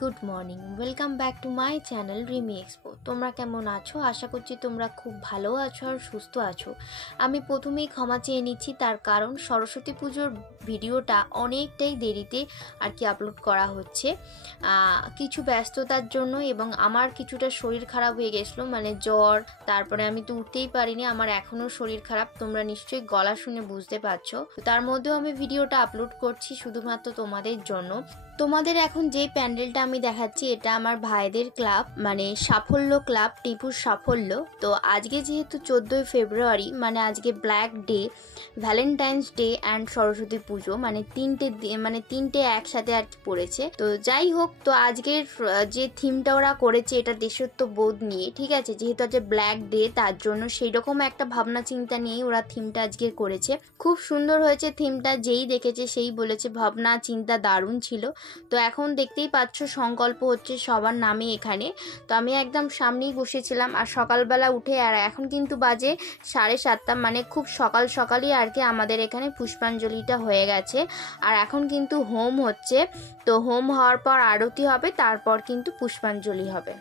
Good morning, welcome back to my channel Rimi expo. তোমরা কেমন আছো? আশা করছি তোমরা খুব ভালো আছো আর সুস্থ আছো। আমি প্রথমেই ক্ষমা চেয়ে নিচ্ছি, তার কারণ সরস্বতী পুজোর ভিডিওটা অনেকটাই দেরিতে আর কি আপলোড করা হচ্ছে, কিছু ব্যস্ততার জন্য, এবং আমার কিছুটা শরীর খারাপ হয়ে গেছিলো, মানে জ্বর, তারপরে আমি তো উঠতেই পারিনি, আমার এখনও শরীর খারাপ, তোমরা নিশ্চয়ই গলা শুনে বুঝতে পারছো। তার মধ্যেও আমি ভিডিওটা আপলোড করছি শুধুমাত্র তোমাদের জন্য। তোমাদের এখন যে প্যান্ডেলটা আমি দেখাচ্ছি, এটা আমার ভাইদের ক্লাব, মানে সাফল্য ক্লাব, টিপুর সাফল্য। তো আজকে যেহেতু 14ই ফেব্রুয়ারি, মানে আজকে black day, Valentine's day and Saraswati পুজো, মানে তিনটে একসাথে আর কি পড়েছে। তো যাই হোক, তো আজকের যে থিমটা ওরা করেছে, এটা দেশত্ববোধ নিয়ে, ঠিক আছে, যেহেতু আজকে ব্ল্যাক ডে, তার জন্য সেই রকম একটা ভাবনা চিন্তা নিয়েই ওরা থিমটা আজকে করেছে। খুব সুন্দর হয়েছে থিমটা, যেই দেখেছে সেই বলেছে ভাবনা চিন্তা দারুণ ছিল। তো এখন দেখতেই পাচ্ছ সংকল্প হচ্ছে সবার নামে এখানে। তো আমি একদম সামনেই বসেছিলাম, আর সকালবেলা উঠে, আর এখন কিন্তু বাজে 7:30, মানে খুব সকালই আর কি আমাদের এখানে পুষ্পাঞ্জলিটা হয়ে গেছে। আর এখন কিন্তু হোম হচ্ছে, তো হোম হওয়ার পর আরতি হবে, তারপর কিন্তু পুষ্পাঞ্জলি হবে।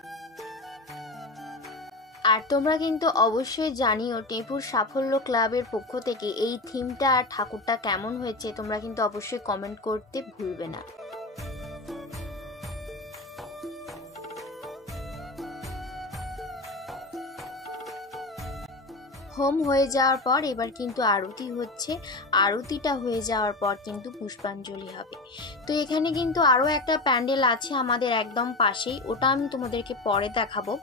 আর তোমরা কিন্তু অবশ্যই জানিও টেপুর সাফল্য ক্লাবের পক্ষ থেকে এই থিমটা আর ঠাকুরটা কেমন হয়েছে, তোমরা কিন্তু অবশ্যই কমেন্ট করতে ভুলবে না। হোম হয়ে যাওয়ার পর এবার কিন্তু আরতি হচ্ছে, আরতিটা হয়ে যাওয়ার পর কিন্তু পুষ্পাঞ্জলি হবে। তো এখানে কিন্তু আরও একটা প্যান্ডেল আছে আমাদের একদম পাশেই, ওটা আমি তোমাদেরকে পরে দেখাবো।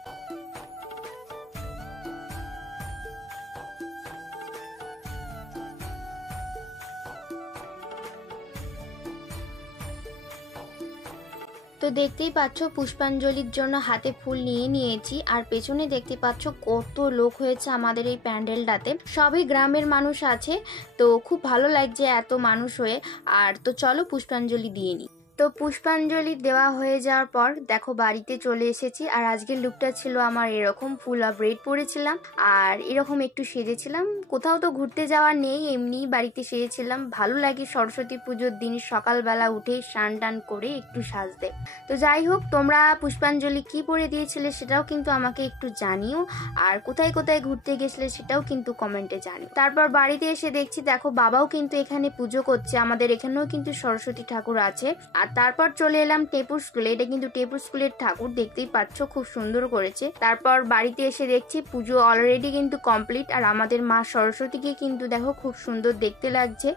তো দেখতেই পাচ্ছ পুষ্পাঞ্জলির জন্য হাতে ফুল নিয়ে নিয়েছি, আর পেছনে দেখতে পাচ্ছ কত লোক হয়েছে আমাদের এই প্যান্ডেলটাতে, সবই গ্রামের মানুষ আছে। তো খুব ভালো লাগছে এত মানুষ হয়ে। আর তো চলো পুষ্পাঞ্জলি দিয়ে নিই। তো পুষ্পাঞ্জলি দেওয়া হয়ে যাওয়ার পর দেখো বাড়িতে চলে এসেছি, আর আজকের লুকটা ছিল আমার এরকম, ফুল অফ রেড পরেছিলাম, আর এরকম একটু সেজেছিলাম। কোথাও তো ঘুরতে যাওয়া নেই, এমনি বাড়িতে সেজেছিলাম। ভালো লাগে সরস্বতী পুজোর দিন সকালবেলা উঠে স্নান টান করে একটু সাজতে। তো যাই হোক, তোমরা পুষ্পাঞ্জলি কি পরে দিয়েছিলে সেটাও কিন্তু আমাকে একটু জানিও, আর কোথায় কোথায় ঘুরতে গেছিলে সেটাও কিন্তু কমেন্টে জানিও। তারপর বাড়িতে এসে দেখছি দেখো বাবাও কিন্তু এখানে পুজো করছে, আমাদের এখানেও কিন্তু সরস্বতী ঠাকুর আছে। আর তারপর চলে এলাম টেপুর স্কুলে, এটা কিন্তু টেপুর স্কুলের ঠাকুর, দেখতেই পাচ্ছ খুব সুন্দর করেছে। তারপর বাড়িতে এসে দেখছি পুজো অলরেডি কিন্তু কমপ্লিট, আর আমাদের মা সরস্বতীকে কিন্তু দেখো খুব সুন্দর দেখতে লাগছে।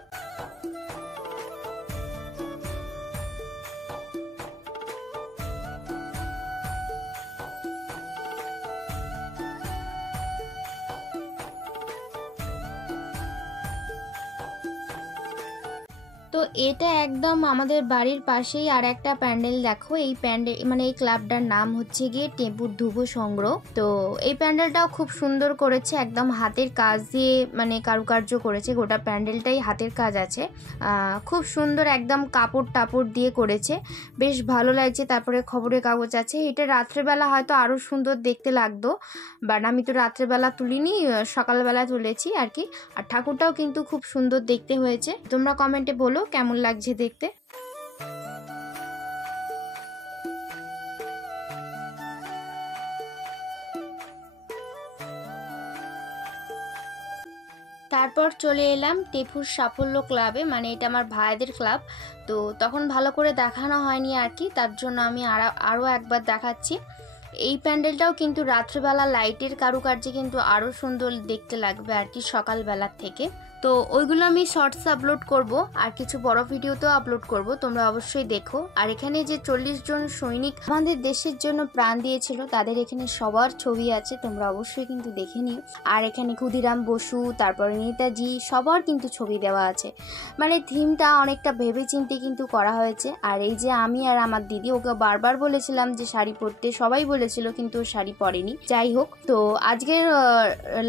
তো এটা একদম আমাদের বাড়ির পাশেই আর একটা প্যান্ডেল দেখো, এই প্যান্ডেল মানে এই ক্লাবটার নাম হচ্ছে গিয়ে টেপুর ধ্রুব সংগ্রহ। তো এই প্যান্ডেলটাও খুব সুন্দর করেছে, একদম হাতের কাজ দিয়ে মানে কারুকার্য করেছে, গোটা প্যান্ডেলটাই হাতের কাজ আছে, খুব সুন্দর একদম কাপড় টাপড় দিয়ে করেছে, বেশ ভালো লাগছে। তারপরে খবরের কাগজ আছে, এটা রাত্রেবেলা হয়তো আরও সুন্দর দেখতে লাগতো, বাট আমি তো রাত্রেবেলা তুলিনি, সকালবেলা তুলেছি আর কি। আর ঠাকুরটাও কিন্তু খুব সুন্দর দেখতে হয়েছে, তোমরা কমেন্টে বলো কেমন লাগছে দেখতে। তারপর চলে এলাম টেপুর সাফল্য ক্লাবে, মানে এটা আমার ভাইদের ক্লাব। তো তখন ভালো করে দেখানো হয়নি আর কি, তার জন্য আমি আরও একবার দেখাচ্ছি। এই প্যান্ডেলটাও কিন্তু রাত্রিবেলা লাইটের কারুকার্যে কিন্তু আরও সুন্দর দেখতে লাগবে আর কি সকালবেলার থেকে। তো ওইগুলো আমি শর্টস আপলোড করব, আর কিছু বড় ভিডিওতেও আপলোড করব, তোমরা অবশ্যই দেখো। আর এখানে যে 40 জন সৈনিক আমাদের দেশের জন্য প্রাণ দিয়েছিল, তাদের এখানে সবার ছবি আছে, তোমরা অবশ্যই কিন্তু দেখে নিও। আর এখানে ক্ষুদিরাম বসু, তারপরে নেতাজি, সবার কিন্তু ছবি দেওয়া আছে, মানে থিমটা অনেকটা ভেবে চিন্তে কিন্তু করা হয়েছে। আর এই যে আমি আর আমার দিদি, ওকে বারবার বলেছিলাম যে শাড়ি পরতে, সবাই বলেছিল কিন্তু ও শাড়ি পরেনি। যাই হোক, তো আজকের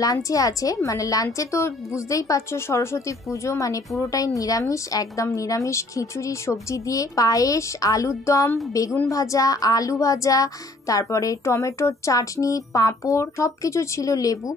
লাঞ্চে আছে, মানে লাঞ্চে তো বুঝতেই পারছো সরস্বতী পুজো মানে পুরোটাই নিরামিষ, একদম নিরামিষ, খিচুড়ি সবজি দিয়ে, পায়েস, আলুর দম, বেগুন ভাজা, আলু ভাজা, তারপরে টমেটোর চাটনি, পাঁপড়, সবকিছু ছিল, লেবু।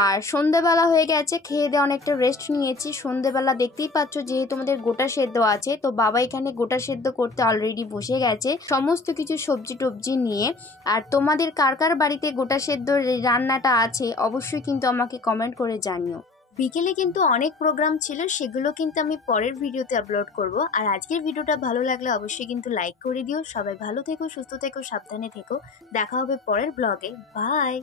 আর সন্ধেবেলা হয়ে গেছে, খেয়ে দিয়ে অনেকটা রেস্ট নিয়েছি। সন্ধেবেলা দেখতেই পাচ্ছ যেহেতু তোমাদের গোটা সেদ্ধ আছে, তো বাবা এখানে গোটা সেদ্ধ করতে অলরেডি বসে গেছে সমস্ত কিছু সবজি টবজি নিয়ে। আর তোমাদের কার কার বাড়িতে গোটা সেদ্ধ রান্নাটা আছে অবশ্যই কিন্তু আমাকে কমেন্ট করে জানিও। বিকেলে কিন্তু অনেক প্রোগ্রাম ছিল, সেগুলো কিন্তু আমি পরের ভিডিওতে আপলোড করব। আর আজকের ভিডিওটা ভালো লাগলে অবশ্যই কিন্তু লাইক করে দিও। সবাই ভালো থেকো, সুস্থ থেকো, সাবধানে থেকো। দেখা হবে পরের ব্লগে। বাই।